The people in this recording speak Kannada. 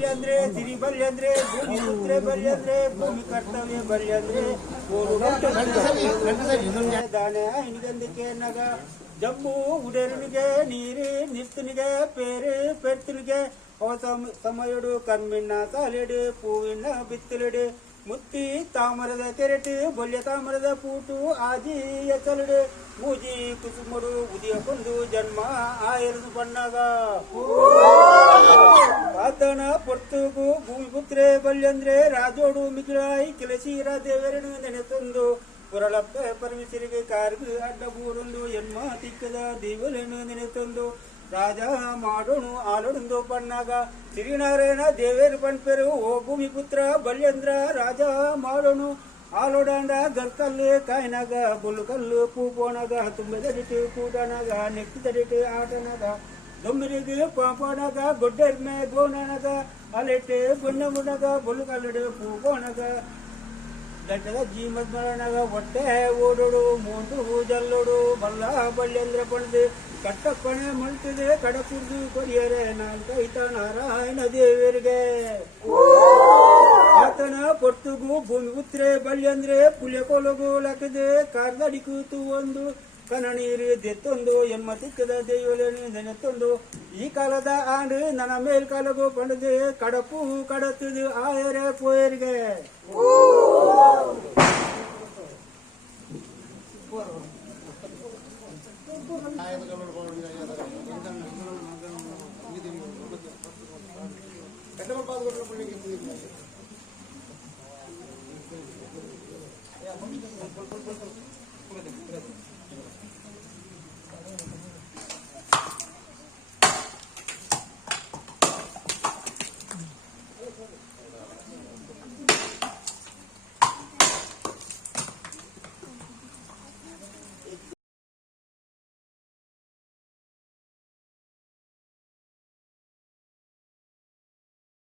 ಬಲ್ಯಂದ್ರೆ ಸಿರಿ ಬಲ್ಯಂದ್ರೆ ಭೂಮಿ ಪುತ್ರೆ ಬಲ್ಯಂದ್ರೆ ಭೂಮಿ ಕರ್ತವ್ಯ ಬಲ್ಯಂದ್ರೆ ದಾನೆ ಹಿಂಗಂದಿಕೆ ನಗ ಜಮ್ಮು ಉಡೇರನಿಗೆ ನೀರು ನಿರ್ತನಿಗೆ ಪೇರು ಪೆರ್ತನಿಗೆ ಸಮಯಡು ಕಣ್ಮಿಣ್ಣ ಸಾಲೆಡು ಹೂವಿನ ಬಿತ್ತಲೆಡು ಮುತ್ತಿ ತಾಮರದ ಕೆರೆಟು ಬೊಲ್ಯ ತಾಮರದ ಪೂಟು ಆಜಿ ಎಸಲಡು ಮೂಜಿ ಕುಸುಮಡು ಉದಿಯ ಕೊಂದು ಜನ್ಮ ಆಯರದು ಬಣ್ಣಗ ಆತನ ಪೊರ್ತುಗು ಭೂಮಿ ಪುತ್ರೆ ಬಲ್ಯಂದ್ರೆ ರಾಜೋಡು ಮಿಗಿಲಾಯಿ ಕೆಲಸೀರ ದೇವರನು ನೆನೆತೊಂದು ಪುರಳಪ್ಪ ಪರಮೇಶ್ವರಿಗೆ ಕಾರ್ಗು ಅಡ್ಡ ಬೂರೊಂದು ಎನ್ಮ ತಿಕ್ಕದ ದೇವರನು ನೆನೆತೊಂದು ರಾಜ ಮಾಡೋಣು ಆಲೊಂದು ಪಣ್ಣಾಗ ಶ್ರೀನಾರಾಯಣ ದೇವೇರು ಪಣ್ಪೆರು ಓ ಭೂಮಿ ಪುತ್ರ ಬಲ್ಯಂದ್ರ ರಾಜ ಮಾಡೋಣು ಆಲೋಡಾಂಡ ಗರ್ಕಲ್ಲು ಕಾಯಿನಾಗ ಬುಲ್ಕಲ್ಲು ಪೂಪೋಣಾಗ ತುಂಬದಡಿಟ್ಟು ಕೂಟನಾಗ ನೆಕ್ಕಿದಡಿಟ್ಟು ಆಟನಾಗ ದೊಮ್ಮಿರಿಗೆ ಪಾಪನಾಗ ಗೊಡ್ಡೆರ್ಮೆ ಗೋಣನಾಗ ಅಲೆಟ್ಟೆ ಬಣ್ಣ ಮುಣಗ ಬುಲ್ಕಲ್ಲಡು ಪೂಪೋಣಾಗ ಗಂಟದ ಜೀಮದ್ಮರನಾಗ ಹೊಟ್ಟೆ ಓಡೋಡು ಮೂಂದು ಜಲ್ಲೋಡು ಬಲ್ಲ ಬಲ್ಯಂದ್ರ ಪಣ್ದು ಕಟ್ಟಪ್ಪಣೆ ಮಳ್ತಿದೆ ಕಡಕುರ್ದು ಕೊರಿಯರೆ ನಾಲ್ಕೈತ ನಾರಾಯಣ ದೇವರಿಗೆ ಆತನ ಪೊರ್ತುಗು ಭೂಮಿ ಪುತ್ರೆ ಬಲ್ಯಂದ್ರೆ ಪುಲ್ಯ ಕೊಲಗು ಲಕ್ಕದೆ ಕಾರ್ದಡಿಕೂತು ಒಂದು ಕನನೀರು ದೆತ್ತೊಂದು ಎಮ್ಮ ತಿಕ್ಕದ ದೇವಲೇನು ನೆನೆತ್ತೊಂದು ಈ ಕಾಲದ ಆಂಡು ನನ್ನ ಮೇಲ್ಕಾಲಗು ಪಣದು ಕಡಪು ಕಡತದು ಆಯರೆ ಪೋಯರಿಗೆ Kenapa Pak Gubernur